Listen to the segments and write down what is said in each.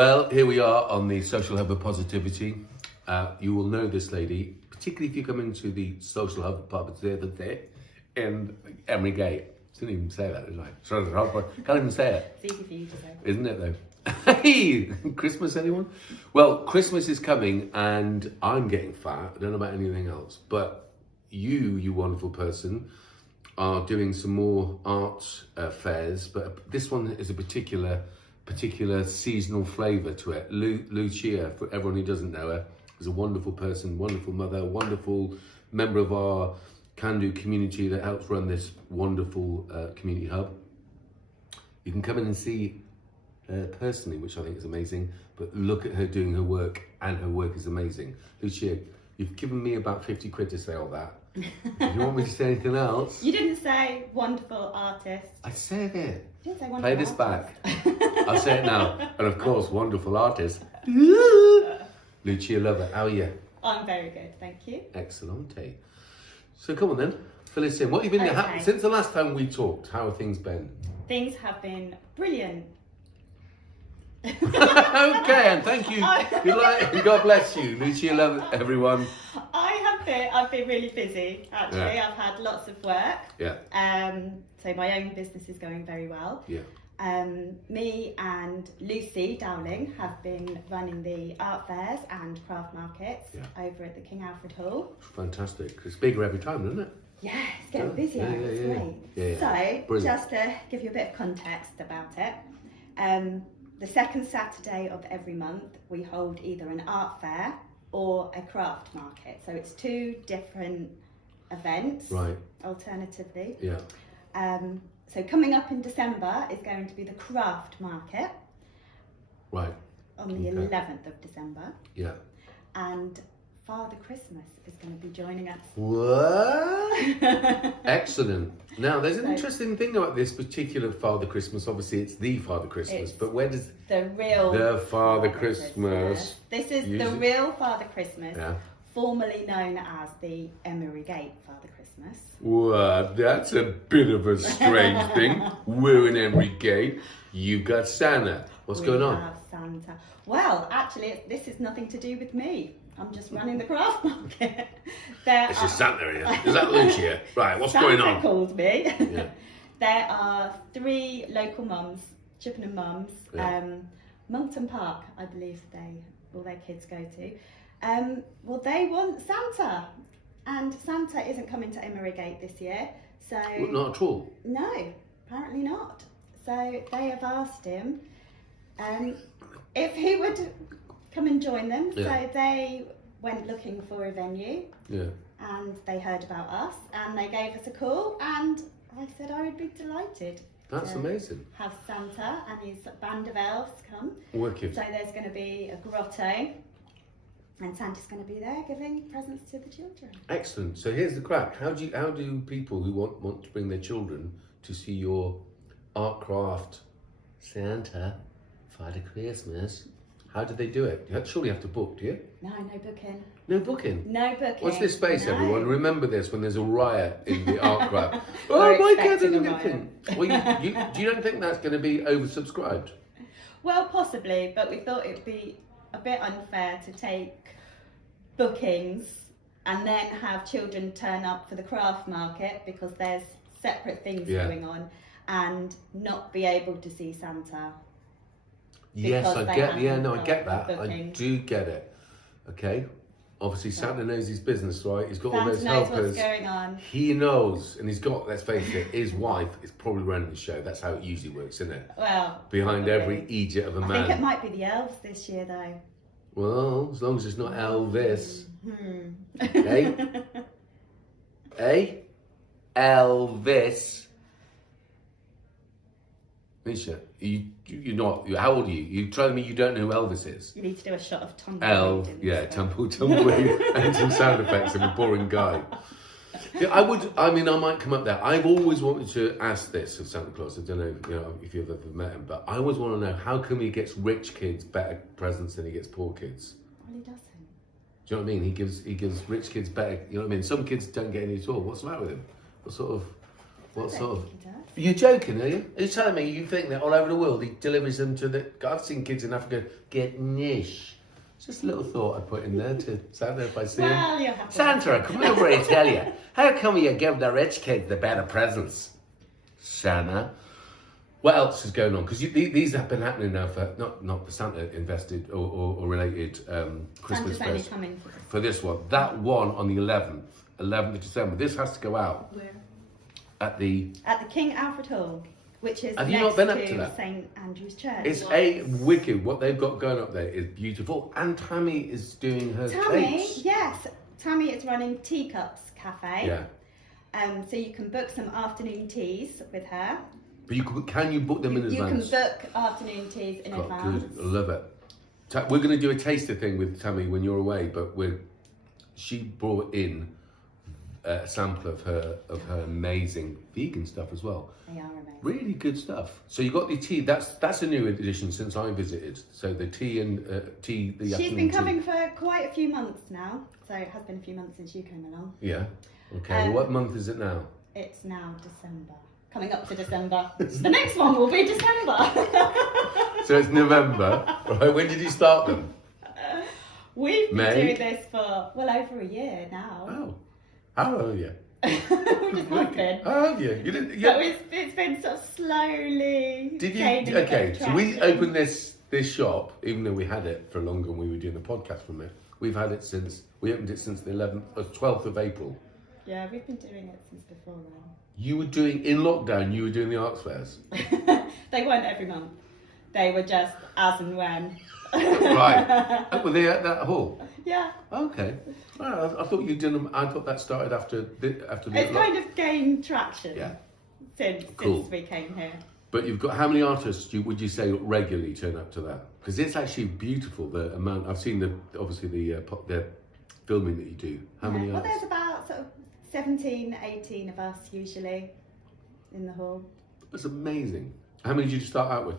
Well, here we are on the Social Hub of Positivity. You will know this lady, particularly if you come into the Social Hub of Positivity in Emery Gate. I didn't even say that, did I? Can't even say it. It's easy for you to say. Isn't it though? Hey, Christmas, anyone? Well, Christmas is coming and I'm getting fat. I don't know about anything else, but you wonderful person, are doing some more art fairs, but this one is a particular seasonal flavour to it. Lucia, for everyone who doesn't know her, is a wonderful person, wonderful mother, wonderful member of our Can-Do community that helps run this wonderful community hub. You can come in and see her personally, which I think is amazing, but look at her doing her work, and her work is amazing. Lucia, you've given me about 50 quid to say all that. If you want me to say anything else? You didn't say wonderful artist. I said it. You didn't say wonderful Play this artist. back. I'll say it now. And of course, wonderful artist. Lucia Lovatt, how are you? I'm very good, thank you. Excellent. So come on then, fill us in. What have you been Okay. since the last time we talked? How have things been? Things have been brilliant. Okay, and thank you. God bless you, Lucia Lovatt, everyone. I've been really busy actually. Yeah. I've had lots of work. Yeah. So my own business is going very well. Yeah. Me and Lucy Dowling have been running the art fairs and craft markets over at the King Alfred Hall. Fantastic. It's bigger every time, isn't it? Yeah, it's getting busier. It's great. Yeah. So, Brilliant. just to give you a bit of context about it, the second Saturday of every month we hold either an art fair or a craft market. So it's two different events, Right. alternatively. Yeah. So coming up in December is going to be the craft market Right. on the 11th of December. Yeah. And Father Christmas is going to be joining us. What? Excellent. Now, there's an So- interesting thing about this particular Father Christmas. Obviously, it's the Father Christmas, It's but where does The real the Father Christmas? This is the Usually- real Father Christmas, Yeah. formerly known as the Emery Gate Father Christmas. What? That's a bit of a strange thing. We're in Emery Gate. You've got Santa. What's going We on? have Santa. Well, actually, this is nothing to do with me. I'm just running the craft market. This is Santa here. Is that Lucia? Right, what's Santa going on? called me. Yeah. There are 3 local mums, Chippenham mums, Yeah. Monkton Park, I believe all their kids go to. Well, they want Santa, and Santa isn't coming to Emery Gate this year, so Well, not at all. no, apparently not. So they have asked him if he would come and join them. Yeah. So they went looking for a venue, Yeah. and they heard about us, and they gave us a call, and I said I would be delighted. That's to amazing. Have Santa and his band of elves come. Wicked. So there's going to be a grotto, and Santa's going to be there giving presents to the children. Excellent. So here's the crack. How do people who want to bring their children to see your art craft Santa Father Christmas? How do they do it? You surely have to book, do you? No booking. No booking. No booking. Watch this space, No. everyone. Remember this when there's a riot in the art craft. We're Oh my God, expecting there's a a good thing. Well, you don't think that's going to be oversubscribed? Well, possibly, but we thought it'd be a bit unfair to take bookings and then have children turn up for the craft market because there's separate things going on, and not be able to see Santa. Yes, Because I they get. haven't Yeah, no, I got get the that. I booking. do get it. Okay. Obviously, Santa knows his business, right? He's got all Santa those knows helpers. what's going on. He knows, and he's got. Let's face it, his wife is probably running the show. That's how it usually works, isn't it? Well, Behind probably. every idiot of a I man. think it might be the elves this year, though. Well, as long as it's not Elvis. Hmm. Hey? Hey? Elvis. Misha, you're not. How old are you? You're telling me you don't know who Elvis is? You need to do a shot of tumbleweed. Yeah, tumbleweed, and some sound effects of a boring guy. Yeah, I might come up there. I've always wanted to ask this of Santa Claus. I don't know, if you've ever met him, but I always want to know, how come he gets rich kids better presents than he gets poor kids? Well, he doesn't. Do you know what I mean? He gives rich kids better. You know what I mean? Some kids don't get any at all. What's the matter with him? What I don't sort of? think he does. You're joking, are you? Are you telling me you think that all over the world he delivers them to the... I've seen kids in Africa get niche. Just a little thought I put in there to Santa if I see him. Well, you'll have to. Santa, come over and tell you. How come you give the rich kids the better presents? Santa. What else is going on? Because these have been happening now for, not for Santa invested or related Christmas Santa's only presents. coming For this one. That one on the 11th of December. This has to go out Where? at the... At the King Alfred Hall, which is Have you next not been up to to that? St Andrew's Church. It's a wicked. What they've got going up there is beautiful. And Tammy is doing her Tammy, cakes. yes. Tammy is running Teacups Cafe. Yeah. So you can book some afternoon teas with her. But can you book them in You can advance? book afternoon teas in advance. Good. I love it. We're going to do a taster thing with Tammy when you're away, but she brought in a sample of her amazing vegan stuff as well. They are amazing. Really good stuff. So you got the tea. That's a new addition since I visited. So the tea and tea. The She's afternoon been tea. coming for quite a few months now. So it has been a few months since you came along. Yeah. Okay. Well, what month is it now? It's now December. Coming up to December. The next one will be December. So it's November. Right. When did you start them? We've been May? doing this for well over a year now. Oh. How old are you? We just have been. How old are you? You didn't. But it's been sort of slowly. Did you? gaining a bit Okay. of So we traction. opened this shop, even though we had it for longer and we were doing the podcast from it. We've had it since we opened it since the 12th of April. Yeah, we've been doing it since before You were doing in lockdown. You were doing the arts fairs. then. They weren't every month. They were just as and when. Right. Were they at that hall? Yeah. Okay. Well, I thought you did them. I thought that started after the. It's kind of gained traction Yeah. since Cool. we came here. But you've got how many artists would you say regularly turn up to that? Because it's actually beautiful. The amount I've seen the filming that you do. How many Well, there's artists? about sort of 17, 18 of us usually in the hall. That's amazing. How many did you start out with?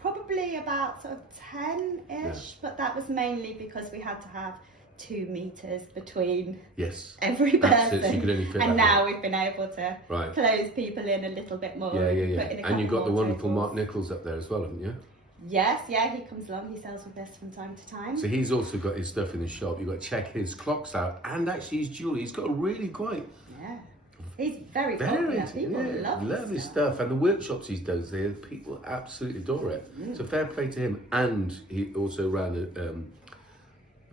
Probably about sort of 10-ish, but that was mainly because we had to have 2 meters between Yes. every That's it, person. so you could only fit and that now way. we've been able to Right. close people in a little bit more. Yeah. Put in a And you've couple got the more wonderful tables. Mark Nichols up there as well, haven't you? Yes, yeah, he comes along, he sells with us from time to time. So he's also got his stuff in his shop. You've got to check his clocks out and actually his jewellery. He's got a really quite Yeah. He's very popular. People love his stuff. And the workshops he does there, people absolutely adore it. So fair play to him. And he also ran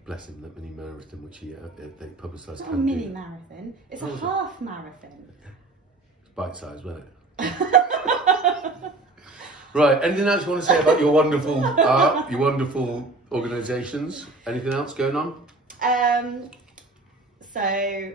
bless him, that mini marathon, which they publicised. It's not a mini marathon, it's a half marathon. It's bite-sized, wasn't it? Right, anything else you want to say about your wonderful art, your wonderful organisations? Anything else going on? So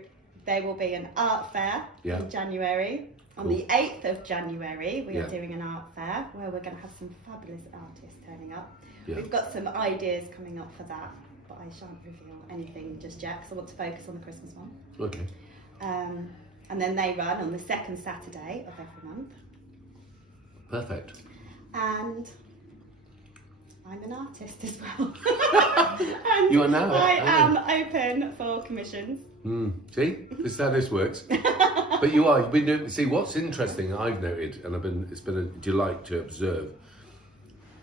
there will be an art fair Yeah. in January. On Cool. the 8th of January, we Yeah. are doing an art fair where we're going to have some fabulous artists turning up. Yeah. We've got some ideas coming up for that, but I shan't reveal anything just yet because I want to focus on the Christmas one. Okay. And then they run on the second Saturday of every month. Perfect. And I'm an artist as well. And You are now, I aren't am open for commissions. See, this is how this works. But you've been doing. See, what's interesting, I've noted, and it's been a delight to observe.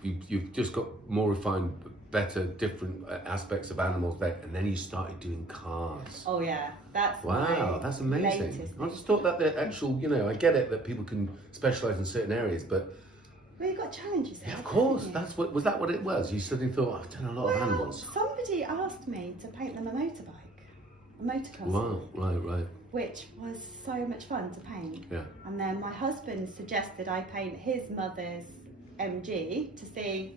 You've just got more refined, better, different aspects of animals there, and then you started doing cars. Oh yeah, that's Wow, my that's amazing. latest I just thought that the actual, I get it that people can specialise in certain areas, but Well, you've got to challenge yourself. yeah, of course, haven't you? was that what it was? You suddenly thought, I've done a lot of animals. Somebody asked me to paint them a motorbike, a motocross, Wow, right, which was so much fun to paint. yeah. And then my husband suggested I paint his mother's MG to see.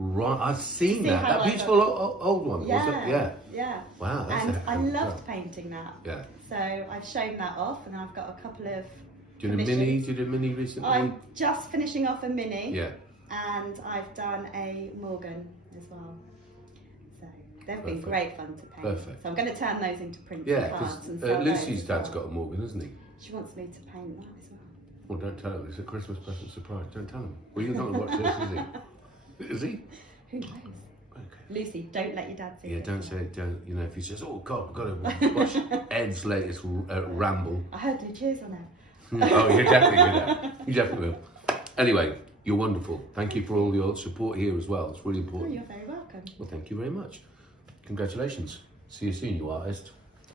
Right, I've seen See that. how That I beautiful old one. Was it? Yeah. Yeah. Wow, that's And a I heck of a loved job. painting that. Yeah. So I've shown that off, and I've got a couple of. Do you do a mini? commissions. Did you do a mini recently? I'm just finishing off a mini. Yeah. And I've done a Morgan as well. So they've been Perfect. great fun to paint. Perfect. So I'm going to turn those into print Yeah, cards because and sell those Lucy's as dad's well. got a Morgan, hasn't he? She wants me to paint that as well. Well, don't tell him. It's a Christmas present surprise. Don't tell him. Well, you're not going to watch this, is he? Is he? Who knows? Okay. Lucy, don't let your dad see Yeah, it. don't say it. Don't. You know, if he says, "Oh God, we've got to watch Ed's latest ramble." I heard Lucia's on it. Oh, you definitely do that. You definitely will. Anyway, you're wonderful. Thank you for all your support here as well. It's really Oh, important. you're very welcome. Well, thank you very much. Congratulations. See you soon, you artist.